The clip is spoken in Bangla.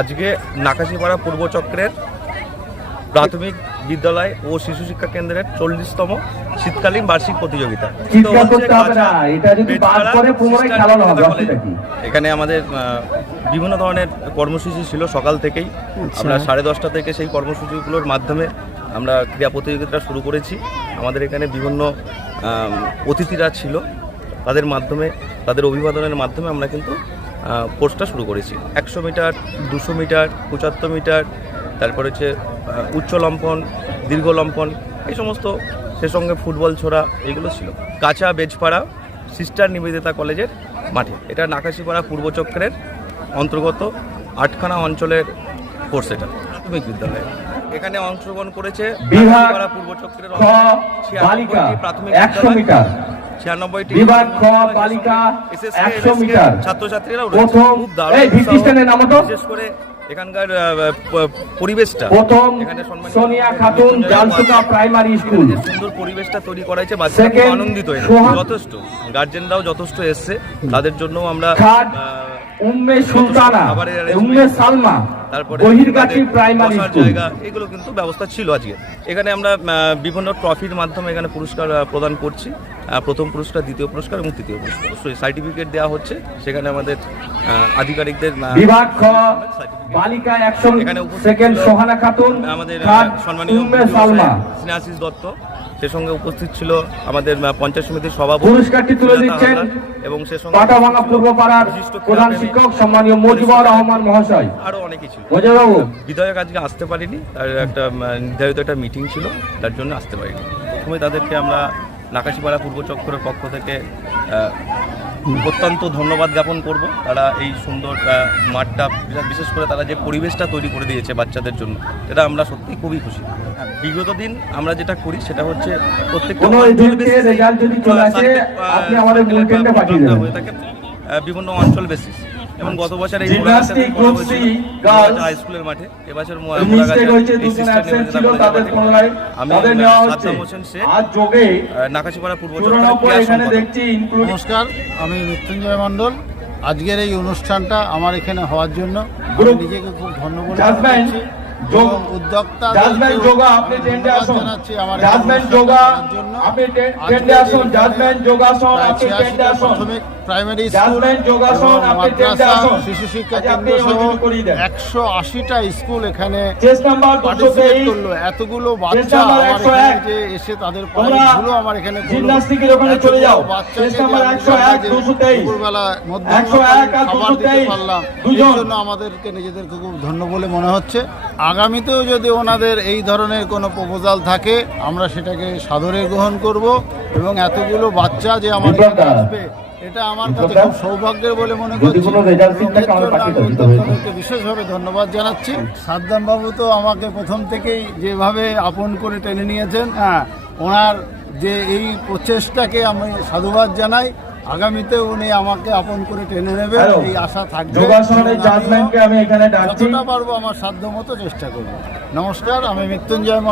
আজকে নাকাশিপাড়া পূর্বচক্রের প্রাথমিক বিদ্যালয় ও শিশু শিক্ষা কেন্দ্রের চল্লিশতম শীতকালীন বার্ষিক প্রতিযোগিতা। এখানে আমাদের বিভিন্ন ধরনের কর্মসূচি ছিল সকাল থেকেই। আমরা সাড়ে দশটা থেকে সেই কর্মসূচিগুলোর মাধ্যমে আমরা ক্রীড়া প্রতিযোগিতা শুরু করেছি। আমাদের এখানে বিভিন্ন অতিথিরা ছিল। তাদের মাধ্যমে তাদের অভিবাদনের মাধ্যমে আমরা কিন্তু কোর্সটা শুরু করেছি। একশো মিটার দুশো মিটার পঁচাত্তর মিটার তারপরে হচ্ছে উচ্চ লম্ফন দীর্ঘ লম্ফন এই সমস্ত সে সঙ্গে ফুটবল ছোড়া এগুলো ছিল। কাঁচা বেজপাড়া সিস্টার নিবেদিতা কলেজের মাঠে। এটা নাকাশিপাড়া পূর্বচক্রের অন্তর্গত আটখানা অঞ্চলের কোর্স এটা প্রাথমিক বিদ্যালয়। এখানে অংশগ্রহণ করেছে পূর্বচক্রের প্রাথমিক বিদ্যালয়, ছিয়ানব্বইটি বিভাগ খ বালিকা একশো মিটার। ছাত্রছাত্রীরাও প্রথম এই উৎসাহ, খ্রিস্টানের নাম তো বিশেষ করে এখানকার পরিবেশটা। প্রথম এখানে সোনিয়া খাতুন জালসুকা প্রাইমারি স্কুল। সুন্দর পরিবেশটা তৈরি করা হয়েছে বাচ্চারা আনন্দিত যথেষ্ট। গার্জেনরাও যথেষ্ট এসছে। তাদের জন্য আমরা উম্মে সুলতানা উম্মে সালমা। তারপরে বসার জায়গা এগুলো কিন্তু ব্যবস্থা ছিল আজকে। এখানে আমরা বিভিন্ন ট্রফির মাধ্যমে এখানে পুরস্কার প্রদান করছি। প্রথম পুরস্কার দ্বিতীয় পুরস্কার এবং তৃতীয় পুরস্কার। সার্টিফিকেট দেওয়া হচ্ছে। সেখানে আমাদের আধিকারিকদের বিভাগ বালিকা এখানে সেকেন্ড সোহানা খাতুন আমাদের সম্মানীয় উম্মে মন্ত্রী সালমা। মহাশয় স্নেহাশিস দত্ত। সে সঙ্গে উপস্থিত ছিল আমাদের পঞ্চায়েত সমিতির সভাপতি পুরস্কারটি তুলে দিচ্ছেন এবং সে সঙ্গে পাটাভাঙা প্রধান শিক্ষক সম্মানীয় মজিবুর রহমান মহাশয়। আরও অনেকে ছিল। বিধায়ক আজকে আসতে পারিনি তার একটা নির্ধারিত একটা মিটিং ছিল তার জন্য আসতে পারিনি। প্রথমে তাদেরকে আমরা নাকাশিপাড়া পূর্ব চক্রের পক্ষ থেকে অত্যন্ত ধন্যবাদ জ্ঞাপন করব। তারা এই সুন্দর মাঠটা বিশেষ- করে তারা যে পরিবেশটা তৈরি করে দিয়েছে বাচ্চাদের জন্য এটা আমরা সত্যি খুবই খুশি। বিগত দিন আমরা যেটা করি সেটা হচ্ছে প্রত্যেকটা বিভিন্ন অঞ্চল বেসিস এবং গত বছর এই হাই স্কুলের মাঠে। এবছর নাকাশিপাড়া পূর্ব চুরানব্বই এখানে দেখছি ইনক্লুডিং নমস্কার আমি মৃত্যুঞ্জয় মণ্ডল। আজকের এই অনুষ্ঠানটা আমার এখানে হওয়ার জন্য নিজেকে খুব ধন্যবাদ উদ্যোক্তা জানাচ্ছি আমার জন্য। টে- আজকের টেন্ডে আসুন এই জাজমেন্ট যোগাসন প্রায় আপনি টেন্ডে 86টা আসুন। প্রাথমিক প্রাইমারি স্কুল মাদ্রাসা শিশু শিক্ষা কেন্দ্র সহ। একশো আশিটা স্কুল এখানে পার্টিসিপেট করল। এতগুলো বাচ্চা আমার এখানে যে এসে তাদের আমার এখানে করল। জিমনাস্টিকের ওখানে চলে যাও। এতগুলো বাচ্চাকে চেস্ট যে নাম্বার আমি 101, যে 223 দুপুরবেলা 101 খাবার দিতে পারলাম। এই জন্য আমাদেরকে নিজেদেরকে খুব ধন্য বলে মনে হচ্ছে। আগামীতেও যদি ওনাদের এই ধরনের কোনো প্রপোজাল থাকে আমরা সেটাকে সাদরে গ্রহণ করব এবং এতগুলো বাচ্চা যে আমাদের আসবে এটা আমার কাছে খুব সৌভাগ্যের বলে মনে করছি। বিশেষভাবে ধন্যবাদ জানাচ্ছি। সাদ্দাম বাবু তো আমাকে প্রথম থেকেই যেভাবে আপন করে টেনে নিয়েছেন হ্যাঁ ওনার যে এই প্রচেষ্টাকে আমি সাধুবাদ জানাই। আগামীতে উনি আমাকে আপন করে টেনে নেবে। এই আশা থাকবে। আমি এখানে যতটা পারব আমার সাধ্য মতো চেষ্টা করব। নমস্কার আমি মৃত্যুঞ্জয়